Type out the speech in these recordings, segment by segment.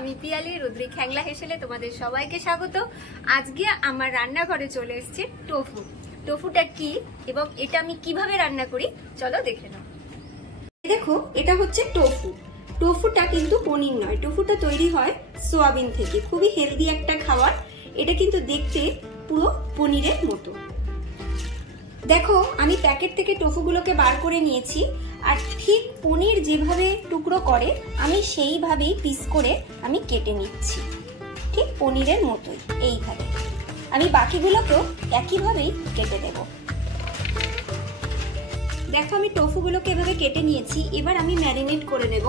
আমি পিয়ালি রুদ্রি খ্যাংলা হেসেলে তোমাদের সবাইকে স্বাগত। আজকে আমার রান্নাঘরে চলে এসেছে টোফু। টোফুটা কি এবং এটা আমি কিভাবে রান্না করি চলো দেখে নাও। দেখো এটা হচ্ছে টোফু। টোফুটা কিন্তু পনির নয়, টোফুটা তৈরি হয় সোয়াবিন থেকে। খুবই হেলদি একটা খাবার। এটা কিন্তু দেখতে পুরো পনিরের মতো। দেখো আমি প্যাকেট থেকে টোফুগুলোকে বার করে নিয়েছি, আর ঠিক পনির যেভাবে টুকরো করে আমি সেইভাবেই পিস করে আমি কেটে নিচ্ছি, ঠিক পনিরের মতোই। এইভাবে আমি বাকিগুলোকেও একইভাবেই কেটে দেব। দেখো আমি টোফুগুলোকে এভাবে কেটে নিয়েছি। এবার আমি ম্যারিনেট করে নেব।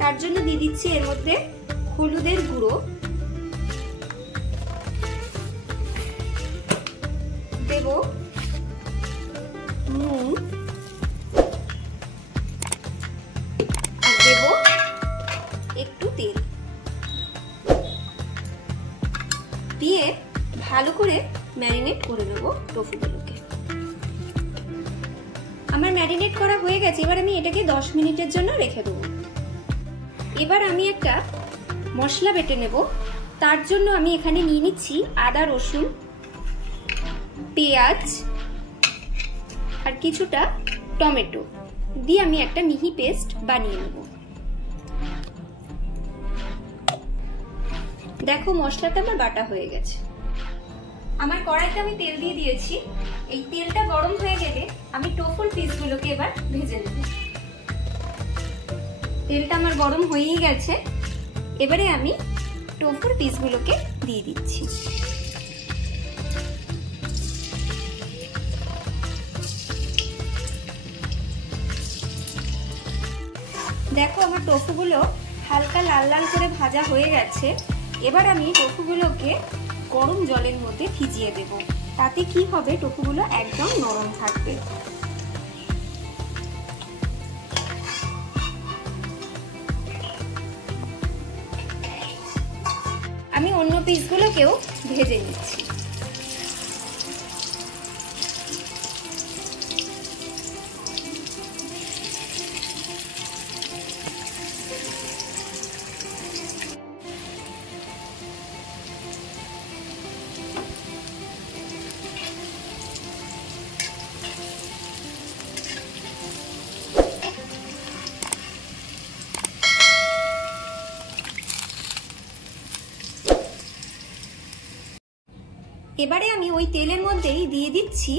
তার জন্য দিয়ে দিচ্ছি এর মধ্যে হলুদের গুঁড়ো, দেব নুন, দেব একটু তেল, দিয়ে ভালো করে ম্যারিনেট করে নেব টোফুগুলোকে। আমার ম্যারিনেট করা হয়ে গেছে। এবার আমি এটাকে 10 মিনিটের জন্য রেখে দেবো। এবার আমি একটা মশলা বেটে নেব। তার জন্য আমি এখানে নিয়ে নিচ্ছি আদা, রসুন, পেঁয়াজ আর কিছুটা টমেটো দিয়ে আমি একটা মিহি পেস্ট বানিয়ে নেব। দেখো মশলাটা আমার বাটা হয়ে গেছে। আমার কড়াইতে আমি তেল দিয়ে দিয়েছি। এই তেলটা গরম হয়ে গেলে আমি টোফুর পিসগুলোকে এবার ভেজে নেব। তেলটা আমার গরম হয়েই গেছে। এবারে আমি টোফুর পিসগুলোকে দিয়ে দিচ্ছি। দেখো আমার টোফুগুলো হালকা লাল লাল করে ভাজা হয়ে গেছে। এবার আমি টোফুগুলোকে গরম জলের মধ্যে ভিজিয়ে দেব। তাতে কি হবে, টোফুগুলো একদম নরম থাকবে। আমি অন্য পিসগুলোকেও ভেজে নিচ্ছি। এবারে আমি ওই তেলের মধ্যেই দিয়ে দিচ্ছি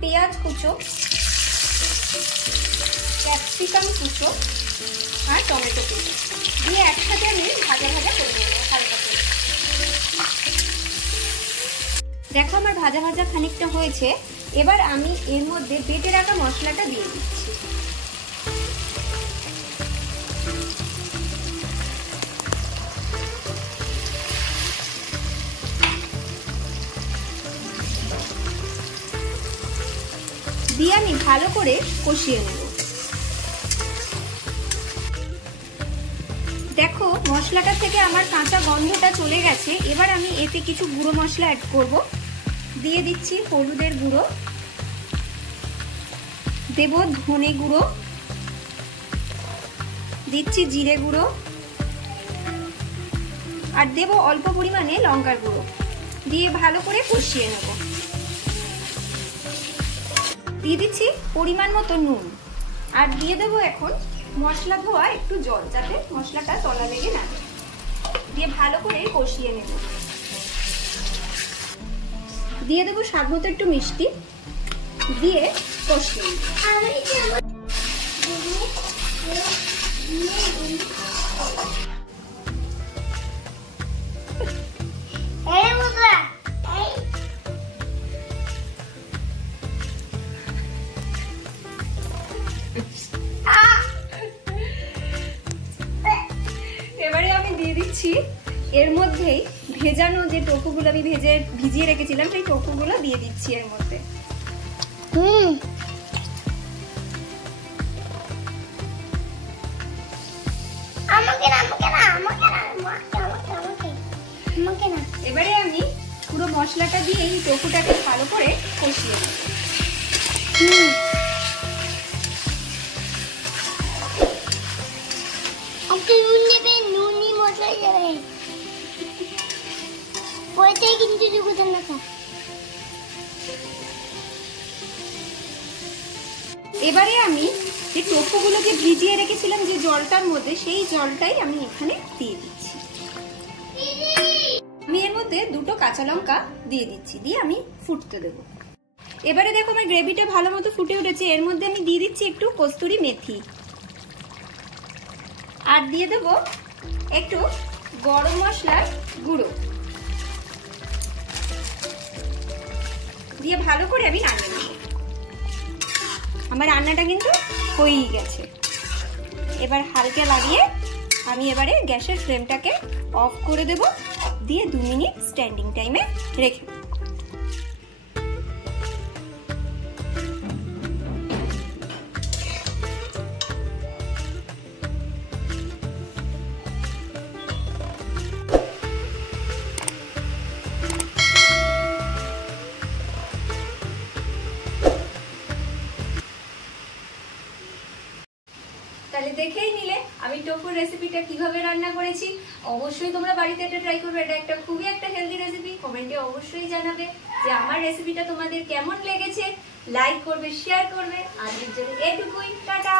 পেঁয়াজ কুচো, ক্যাপসিকাম কুচো আর টমেটো কুচো দিয়ে একসাথে আমি ভাজা ভাজা করে নেব হালকা করে। দেখো আমার ভাজা ভাজা খানিকটা হয়েছে। এবার আমি এর মধ্যে বেটে রাখা মশলাটা দিয়ে দিচ্ছি। দিয়ে আমি ভালো করে কষিয়ে নেব। দেখো মশলাটা থেকে আমার কাঁচা গন্ধটা চলে গেছে। এবার আমি এতে কিছু গুঁড়ো মশলা অ্যাড করব। দিয়ে দিচ্ছি হলুদের গুঁড়ো, দেব ধনে গুঁড়ো, দিচ্ছি জিরে গুঁড়ো আর দেব অল্প পরিমাণে লঙ্কার গুঁড়ো। দিয়ে ভালো করে কষিয়ে নেব। দিয়ে দিচ্ছি পরিমাণ মতো নুন আর দিয়ে দেবো এখন মশলা ধোয়া একটু জল, যাতে মশলাটা তলা লেগে না যায়। দিয়ে ভালো করে কষিয়ে নেব। দিয়ে দেবো স্বাদ মতো একটু মিষ্টি, দিয়ে কষিয়ে নেব। এবারে আমি দিয়ে দিচ্ছি এর মধ্যেই ভেজানো যে টোফুগুলো আমি ভিজিয়ে রেখেছিলাম, সেই টোফুগুলো দিয়ে দিচ্ছি এর মধ্যে। এবারে আমি পুরো মশলাটা দিয়ে এই টোফুটাকে ভালো করে কষিয়ে নেব। এবারে আমি যে টোফুগুলোকে ভিজিয়ে রেখেছিলাম যে জলটার মধ্যে, সেই জলটাই আমি এখানে দিয়ে দিচ্ছি। আমি এর মধ্যে 2টো কাঁচা লঙ্কা দিয়ে দিচ্ছি, দিয়ে আমি ফুটতে দেবো। এবারে দেখো আমার গ্রেভিটা ভালো মতো ফুটে উঠেছে। এর মধ্যে আমি দিয়ে দিচ্ছি একটু কস্তুরি মেথি, আর দিয়ে দেবো একটু গরম মশলার গুঁড়ো, দিয়ে ভালো করে আমি নাড়িয়ে নেব। আমার রান্নাটা কিন্তু হয়েই গেছে। এবার হালকা লাগিয়ে আমি এবারে গ্যাসের ফ্লেমটাকে অফ করে দেব, দিয়ে 2 মিনিট স্ট্যান্ডিং টাইমে রেখে দেব। তাহলে দেখেই নিলে আমি টোফুর রেসিপিটা কিভাবে রান্না করেছি। অবশ্যই তোমরা বাড়িতে এটা ট্রাই করবে। এটা একটা খুবই একটা হেলদি রেসিপি। কমেন্টে অবশ্যই জানাবে যে আমার রেসিপিটা তোমাদের কেমন লেগেছে। লাইক করবে, শেয়ার করবে। আজকের জন্য এটুকুই, টাটা।